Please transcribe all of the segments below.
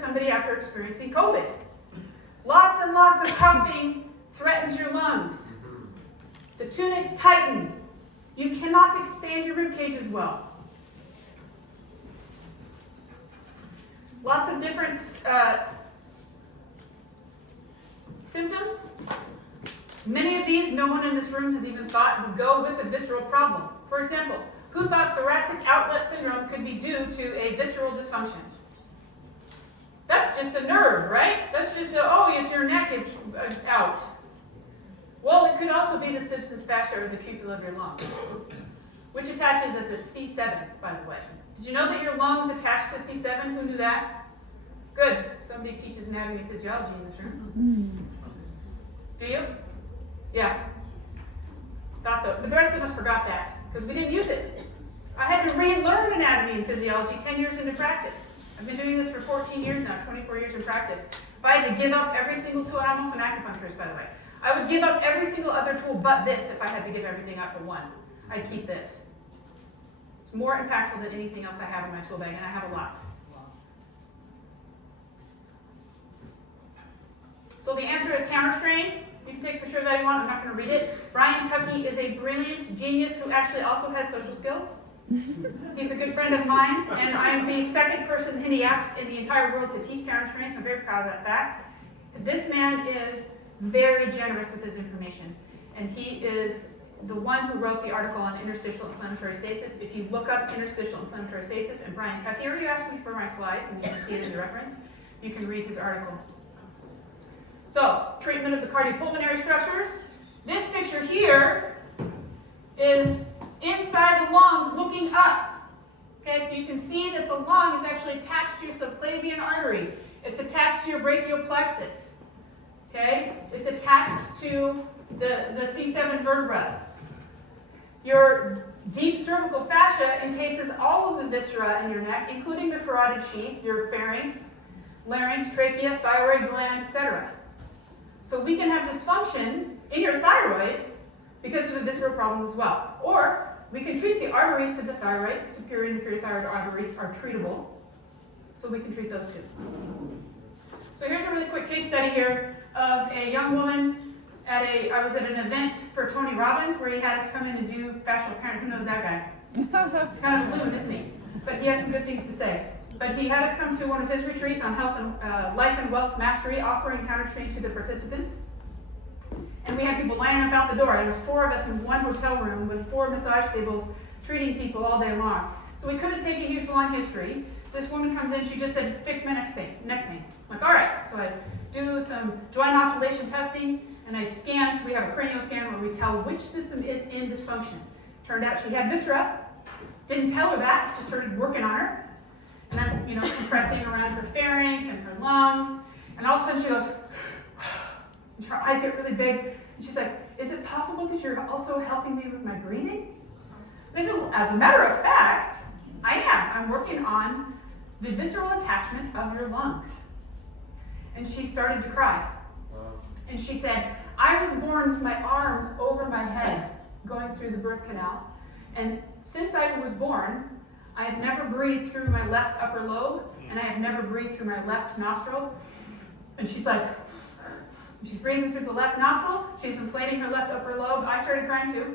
somebody after experiencing COVID. Lots and lots of coughing threatens your lungs. The tunics tighten. You cannot expand your rib cage as well. Lots of different symptoms. Many of these, no one in this room has even thought would go with a visceral problem. For example, who thought thoracic outlet syndrome could be due to a visceral dysfunction? That's just a nerve, right? That's just it's your neck is out. Well, it could also be the substance fascia or the cupula of your lung, which attaches at the C7, by the way. Did you know that your lungs attach to C7? Who knew that? Good. Somebody teaches anatomy and physiology in this room. Do you? Yeah. Thought so. But the rest of us forgot that because we didn't use it. I had to relearn anatomy and physiology 10 years into practice. I've been doing this for 14 years now, 24 years in practice. If I had to give up every single tool, I'm also an acupuncturist, by the way. I would give up every single other tool but this if I had to give everything up but one. I'd keep this. It's more impactful than anything else I have in my tool bag, and I have a lot. So the answer is counterstrain. You can take a picture of that if you want. I'm not going to read it. Brian Tuckey is a brilliant genius who actually also has social skills. He's a good friend of mine, and I'm the second person he asked in the entire world to teach counterstrain, so I'm very proud of that fact. This man is very generous with his information, and he is the one who wrote the article on interstitial inflammatory stasis. If you look up interstitial inflammatory stasis and Brian Tuckey, or you asked me for my slides, and you can see it in the reference, you can read his article. So, treatment of the cardiopulmonary structures. This picture here is inside the lung looking up. Okay, so you can see that the lung is actually attached to your subclavian artery. It's attached to your brachial plexus. Okay, it's attached to the C7 vertebra. Your deep cervical fascia encases all of the viscera in your neck, including the carotid sheath, your pharynx, larynx, trachea, thyroid gland, etc. So we can have dysfunction in your thyroid because of a visceral problem as well. Or we can treat the arteries to the thyroid. The superior and inferior thyroid arteries are treatable. So we can treat those too. So here's a really quick case study here of a young woman I was at an event for Tony Robbins where he had us come in and do fascial counterstrain. Who knows that guy? It's kind of a loon, isn't he? But he has some good things to say. But he had us come to one of his retreats on health and life and wealth mastery, offering counterstrain to the participants. And we had people lining up out the door. There was 4 of us in one hotel room with 4 massage tables treating people all day long. So we couldn't take a huge long history. This woman comes in, she just said, fix my neck pain. I'm like, all right. So I do some joint oscillation testing, and I scan. So we have a cranial scan where we tell which system is in dysfunction. Turned out she had viscera. Didn't tell her that, just started working on her. And I'm, compressing around her pharynx and her lungs. And all of a sudden she goes, and her eyes get really big. And she's like, is it possible that you're also helping me with my breathing? And I said, well, as a matter of fact, I am. I'm working on the visceral attachment of your lungs. And she started to cry. And she said, I was born with my arm over my head going through the birth canal. And since I was born, I have never breathed through my left upper lobe, and I have never breathed through my left nostril. And she's like, she's breathing through the left nostril, she's inflating her left upper lobe. I started crying too.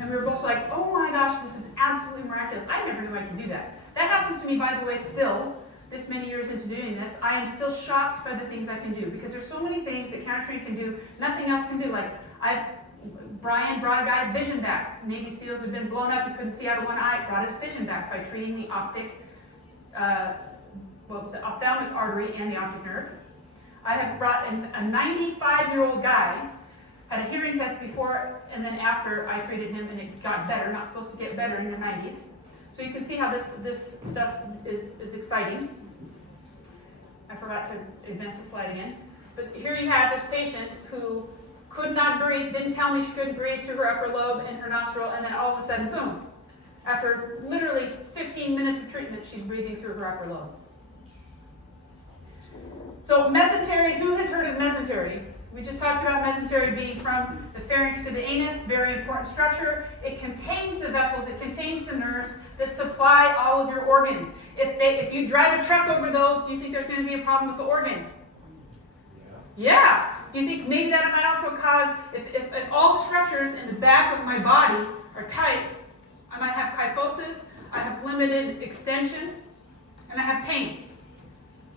And we were both like, oh my gosh, this is absolutely miraculous. I never knew I could do that. That happens to me, by the way, still, this many years into doing this. I am still shocked by the things I can do, because there's so many things that counterstrain can do, nothing else can do. Like, Brian brought a guy's vision back. Navy SEAL who'd been blown up, he couldn't see out of one eye, brought his vision back by treating the ophthalmic artery and the optic nerve. I have brought in a 95-year-old guy, had a hearing test before and then after I treated him, and it got better. Not supposed to get better in your 90s. So you can see how this stuff is exciting. I forgot to advance the slide again. But here you have this patient who could not breathe, didn't tell me she couldn't breathe through her upper lobe and her nostril, and then all of a sudden, boom. After literally 15 minutes of treatment, she's breathing through her upper lobe. So mesentery, who has heard of mesentery? We just talked about mesentery being from The pharynx to the anus, very important structure. It contains the vessels, it contains the nerves that supply all of your organs. If you drive a truck over those, do you think there's going to be a problem with the organ? Yeah. Do you think maybe that might also cause, if all the structures in the back of my body are tight, I might have kyphosis, I have limited extension, and I have pain,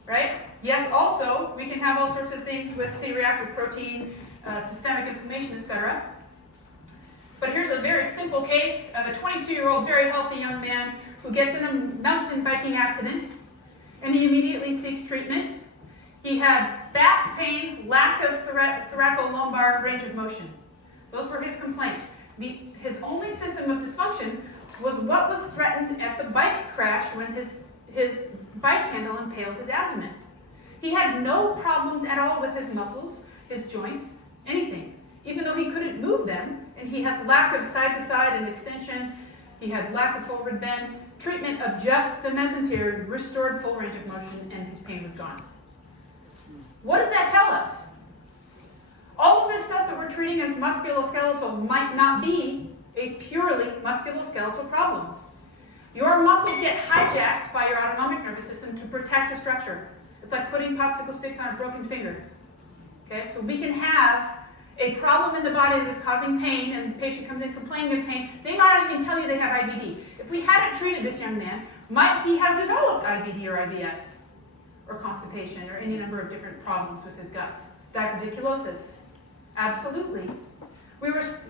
right? Yes, also, we can have all sorts of things with C-reactive protein, systemic inflammation, etc. But here's a very simple case of a 22-year-old, very healthy young man who gets in a mountain biking accident, and he immediately seeks treatment. He had back pain, lack of thoracolumbar range of motion. Those were his complaints. His only system of dysfunction was what was threatened at the bike crash when his bike handle impaled his abdomen. He had no problems at all with his muscles, his joints, anything. Even though he couldn't move them, and he had lack of side-to-side and extension, he had lack of forward bend. Treatment of just the mesentery restored full range of motion, and his pain was gone. What does that tell us? All of this stuff that we're treating as musculoskeletal might not be a purely musculoskeletal problem. Your muscles get hijacked by your autonomic nervous system to protect a structure. It's like putting popsicle sticks on a broken finger. Okay, so we can have a problem in the body that is causing pain, and the patient comes in complaining of pain. They might not even tell you they have IBD. If we hadn't treated this young man, might he have developed IBD or IBS? Or constipation, or any number of different problems with his guts. Diverticulosis, absolutely.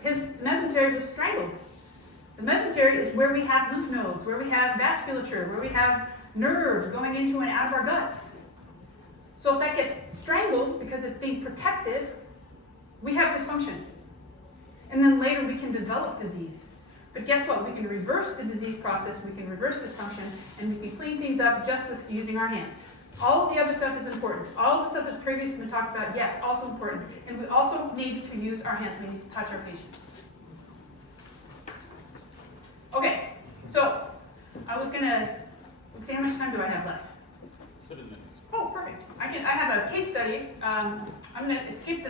His mesentery was strangled. The mesentery is where we have lymph nodes, where we have vasculature, where we have nerves going into and out of our guts. So if that gets strangled because it's being protective, we have dysfunction. And then later we can develop disease. But guess what? We can reverse the disease process, we can reverse dysfunction, and we can clean things up just with using our hands. All of the other stuff is important. All of the stuff that's previously been talked about, yes, also important. And we also need to use our hands. We need to touch our patients. Okay, so I was gonna, let's see, how much time do I have left? 7 minutes. Oh, perfect. I have a case study. I'm gonna skip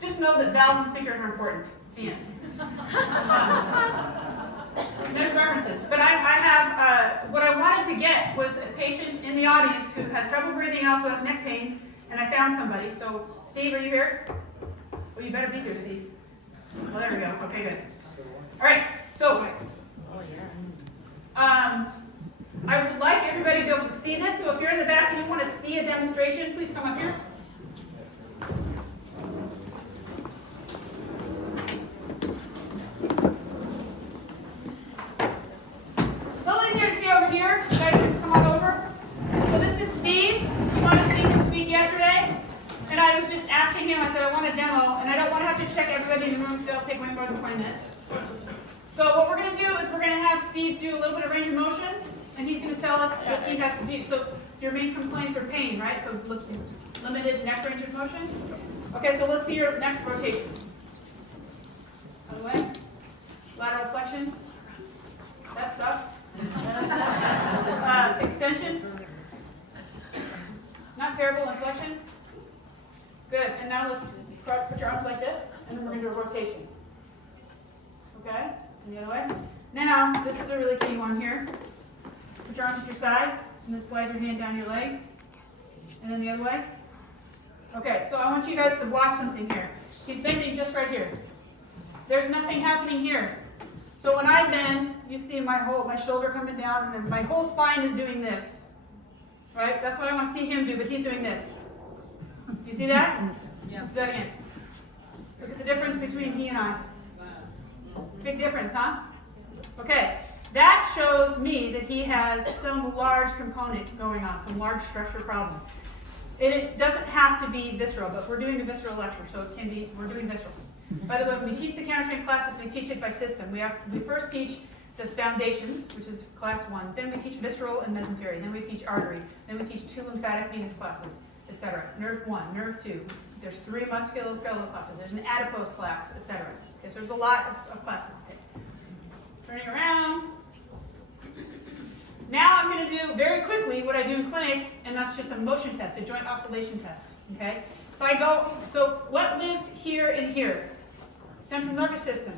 just know that valves and sphincters are important. The end. There's references, but I have, what I wanted to get was a patient in the audience who has trouble breathing and also has neck pain, and I found somebody. So, Steve, are you here? Well, you better be here, Steve. Well, there we go. Okay, good. All right, so, I would like everybody to be able to see this, so if you're in the back and you want to see a demonstration, please come up here. Over here, you guys can come on over. So this is Steve. You might have seen him speak yesterday. And I was just asking him, I said, I want a demo, and I don't want to have to check everybody in the room because that'll take way more than 20 minutes. So what we're going to do is we're going to have Steve do a little bit of range of motion, and he's going to tell us what he has to do. So your main complaints are pain, right? So limited neck range of motion. Okay, so let's see your next rotation. Other way. Lateral flexion. That sucks. Extension. Not terrible. Inflection. Good. And now let's put your arms like this, and then we're going to do a rotation. Okay? And the other way. Now, this is a really key one here. Put your arms at your sides, and then slide your hand down your leg. And then the other way. Okay, so I want you guys to watch something here. He's bending just right here. There's nothing happening here. So when I bend, you see my shoulder coming down, and then my whole spine is doing this. Right? That's what I want to see him do, but he's doing this. You see that? Yeah. Do that again. Look at the difference between he and I. Big difference, huh? Okay. That shows me that he has some large component going on, some large structure problem. It doesn't have to be visceral, but we're doing a visceral lecture, so it can be, we're doing visceral. By the way, when we teach the counterstrain classes, we teach it by system. We first teach the foundations, which is class 1. Then we teach visceral and mesentery. Then we teach artery. Then we teach 2 lymphatic venous classes, etc. Nerve 1, nerve 2. There's 3 musculoskeletal classes. There's an adipose class, etc. Okay, so there's a lot of classes to take. Turning around. Now I'm going to do very quickly what I do in clinic, and that's just a motion test, a joint oscillation test. Okay? If I go, so what lives here and here? Central nervous system.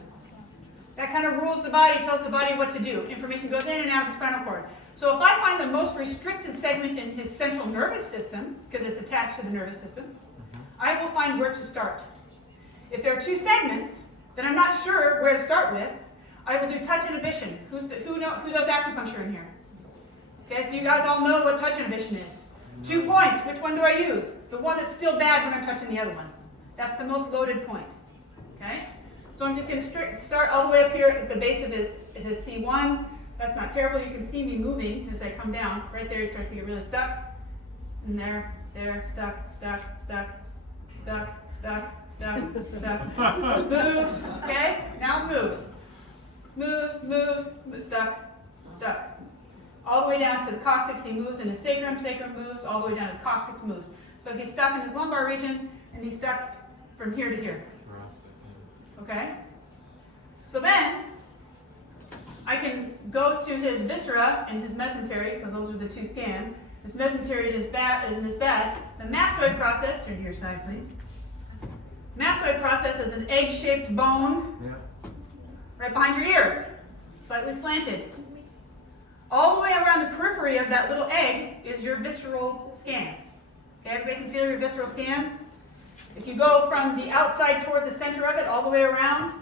That kind of rules the body, tells the body what to do. Information goes in and out of the spinal cord. So if I find the most restricted segment in his central nervous system, because it's attached to the nervous system, I will find where to start. If there are two segments that I'm not sure where to start with, I will do touch inhibition. Who does acupuncture in here? Okay, so you guys all know what touch inhibition is. 2 points. Which one do I use? The one that's still bad when I'm touching the other one. That's the most loaded point. Okay? So I'm just going to start all the way up here at the base of his C1. That's not terrible. You can see me moving as I come down. Right there, he starts to get really stuck. And there, stuck. Moves. Okay? Now moves. Moves, stuck. All the way down to the coccyx, he moves in his sacrum moves, all the way down to his coccyx moves. So he's stuck in his lumbar region, and he's stuck from here to here. Okay? So then, I can go to his viscera and his mesentery, because those are the two scans. His mesentery is in his back. The mastoid process, turn to your side, please. Mastoid process is an egg-shaped bone right behind your ear, slightly slanted. All the way around the periphery of that little egg is your visceral scan. Okay, everybody can feel your visceral scan? If you go from the outside toward the center of it, all the way around,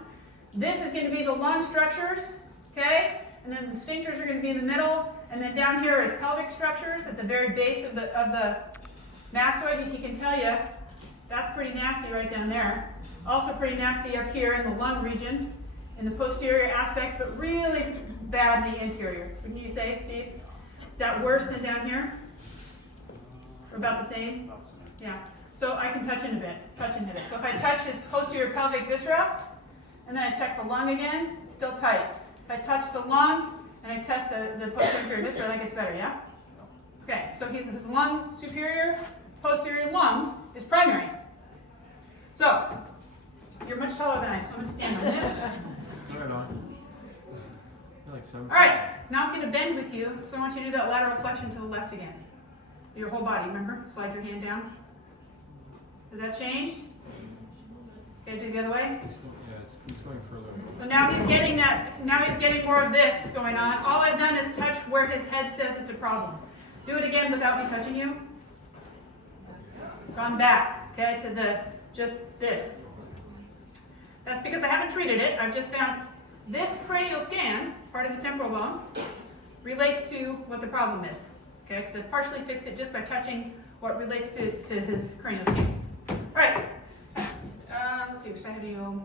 this is going to be the lung structures, okay? And then the sphincters are going to be in the middle, and then down here is pelvic structures at the very base of the mastoid. If you can tell you, that's pretty nasty right down there. Also pretty nasty up here in the lung region, in the posterior aspect, but really bad in the anterior. Wouldn't you say, Steve? Is that worse than down here? Or about the same? Yeah. So I can touch inhibit. So if I touch his posterior pelvic viscera, and then I check the lung again, it's still tight. If I touch the lung, and I test the posterior viscera, that gets better, yeah? Okay, so his lung superior, posterior lung is primary. So, you're much taller than I am, so I'm going to stand on this. Right on. Like so. All right, now I'm going to bend with you, so I want you to do that lateral flexion to the left again. Your whole body, remember? Slide your hand down. Has that changed? Okay, do it the other way. He's going further. So now he's getting that. Now he's getting more of this going on. All I've done is touch where his head says it's a problem. Do it again without me touching you. Gone back, okay, to just this. That's because I haven't treated it. I've just found this cranial scan, part of his temporal bone, relates to what the problem is. Okay, because I've partially fixed it just by touching what relates to his cranial scan. All right. Let's see, which side do you go?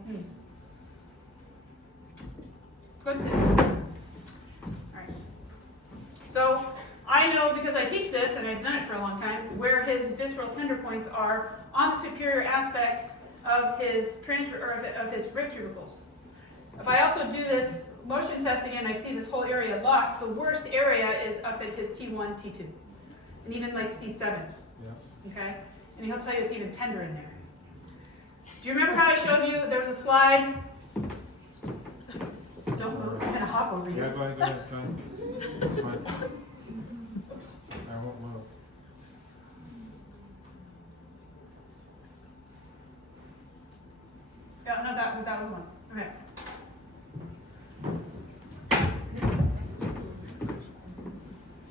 Go ahead and sit. All right. So I know, because I teach this and I've done it for a long time, where his visceral tender points are on the superior aspect of his of his rib tubercles. If I also do this motion testing and I see this whole area locked, the worst area is up at his T1, T2, and even like C7. Yeah. Okay, and he'll tell you it's even tender in there. Do you remember how I showed you there was a slide? Don't move. I'm gonna hop over you. Yeah, go ahead. It's fine. Oops. I won't move. Yeah, no, that was one. Okay.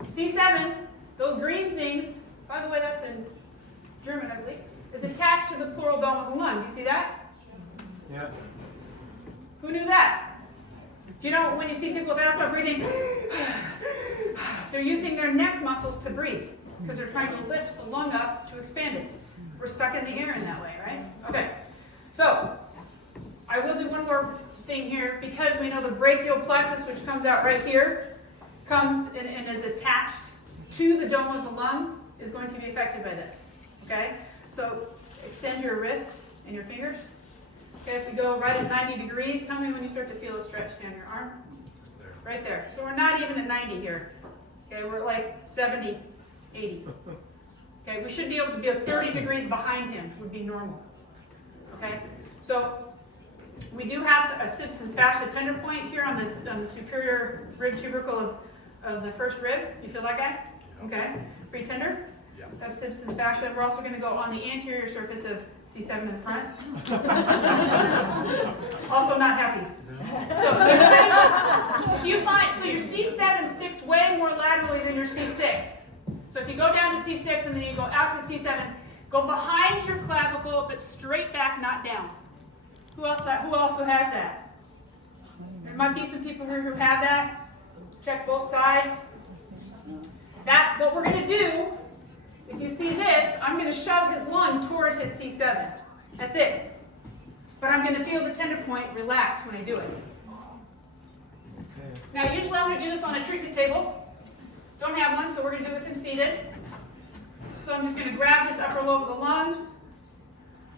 C7, those green things, by the way, that's in German, I believe, is attached to the pleural dome of the lung. Do you see that? Yeah. Who knew that? You know, when you see people with asthma breathing, they're using their neck muscles to breathe because they're trying to lift the lung up to expand it. We're sucking the air in that way, right? Okay. So, I will do one more thing here. Because we know the brachial plexus, which comes out right here, comes and is attached to the dome of the lung, is going to be affected by this. Okay? So, extend your wrist and your fingers. Okay, if we go right at 90 degrees, tell me when you start to feel a stretch down your arm. Right there. So we're not even at 90 here. Okay, we're like 70, 80. Okay, we should be able to be 30 degrees behind him would be normal. Okay, so we do have a Simpson's fascia tender point here on the superior rib tubercle of the first rib. You feel that guy? Okay, pretty tender. of Simpson's fascia. We're also going to go on the anterior surface of C7 in the front. Also not happy. So if you find, so your C7 sticks way more laterally than your C6. So if you go down to C6 and then you go out to C7, go behind your clavicle, but straight back, not down. Who also has that? There might be some people here who have that. Check both sides. What we're going to do, if you see this, I'm going to shove his lung toward his C7. That's it. But I'm going to feel the tender point relax when I do it. Okay. Now, usually I'm going to do this on a treatment table. Don't have one, so we're going to do it with him seated. So I'm just going to grab this upper lobe of the lung.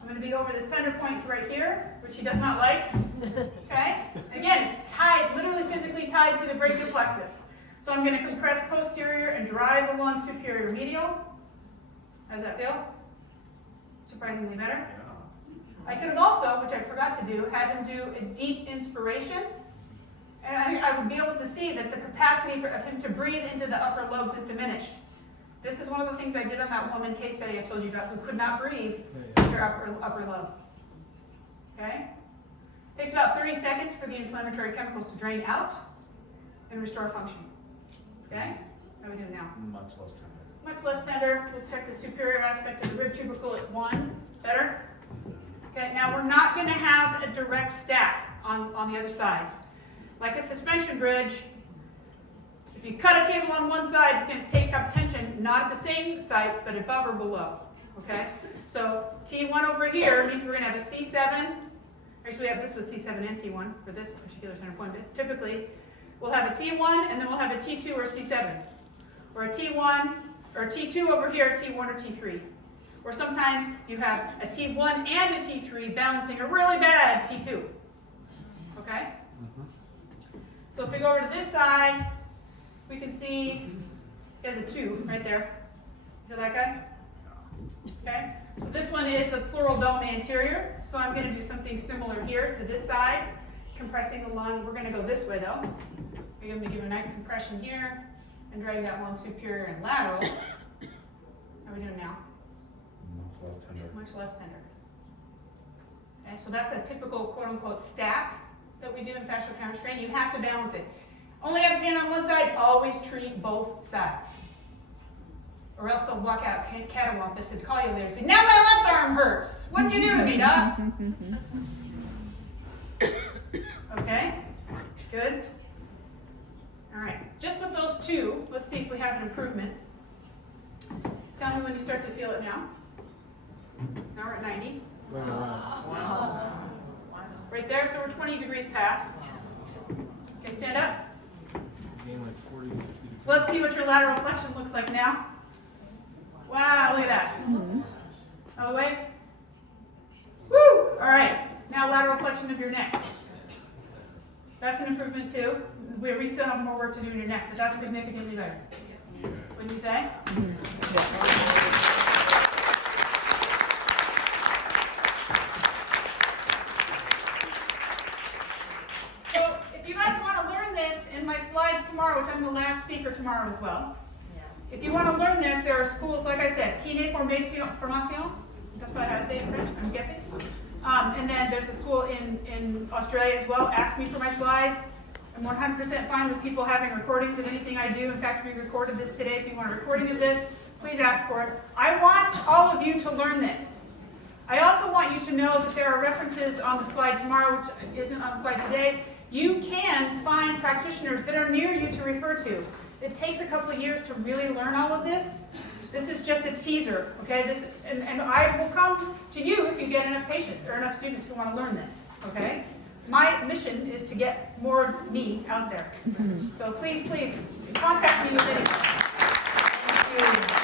I'm going to be over this tender point right here, which he does not like. Okay? Again, it's tied, literally physically tied to the brachial plexus. So I'm going to compress posterior and drive the lung superior medial. How does that feel? Surprisingly better. I could have also, which I forgot to do, had him do a deep inspiration. And I would be able to see that the capacity of him to breathe into the upper lobes is diminished. This is one of the things I did on that woman case study I told you about who could not breathe into her upper lobe. Okay? It takes about 30 seconds for the inflammatory chemicals to drain out and restore function. Okay? How are we doing now? Much less tender. Much less tender. We'll check the superior aspect of the rib tubercle at 1. Better? Okay, now we're not going to have a direct stack on the other side. Like a suspension bridge, if you cut a cable on one side, it's going to take up tension, not at the same site, but above or below. Okay? So T1 over here means we're going to have a C7. Actually, this was C7 and T1 for this particular tender point. But typically, we'll have a T1, and then we'll have a T2 or C7. Or a T1, or a T2 over here, T1 or T3. Or sometimes you have a T1 and a T3 balancing a really bad T2. Okay? So if we go over to this side, we can see he has a 2 right there. See that guy? Okay? So this one is the pleural dome anterior. So I'm going to do something similar here to this side, compressing the lung. We're going to go this way though. We're going to give a nice compression here and drag that lung superior and lateral. How are we doing now? Much less tender. Much less tender. Okay, so that's a typical quote-unquote stack that we do in fascial counterstrain. You have to balance it. Only have pain on one side, always treat both sides. Or else they'll walk out catawampus and call you later and say, now my left arm hurts. What did you do to me, Doc? Okay, good. All right, just with those two, let's see if we have an improvement. Tell me when you start to feel it now. Now we're at 90. Wow. Right there, so we're 20 degrees past. Okay, stand up. Gain like 40, 50 degrees. Let's see what your lateral flexion looks like now. Wow, look at that. All the way. Woo! All right, now lateral flexion of your neck. That's an improvement too. We still have more work to do in your neck, but that's significantly better. Wouldn't you say? So if you guys want to learn this in my slides tomorrow, which I'm the last speaker tomorrow as well. If you want to learn this, there are schools, like I said, Kiné Formation, that's probably how I say it in French, I'm guessing. And then there's a school in Australia as well. Ask me for my slides. I'm 100% fine with people having recordings of anything I do. In fact, we recorded this today. If you want a recording of this, please ask for it. I want all of you to learn this. I also want you to know that there are references on the slide tomorrow, which isn't on the slide today. You can find practitioners that are near you to refer to. It takes a couple of years to really learn all of this. This is just a teaser, okay? And I will come to you if you get enough patients or enough students who want to learn this, okay? My mission is to get more of me out there. So please, please, contact me with anything. Thank you.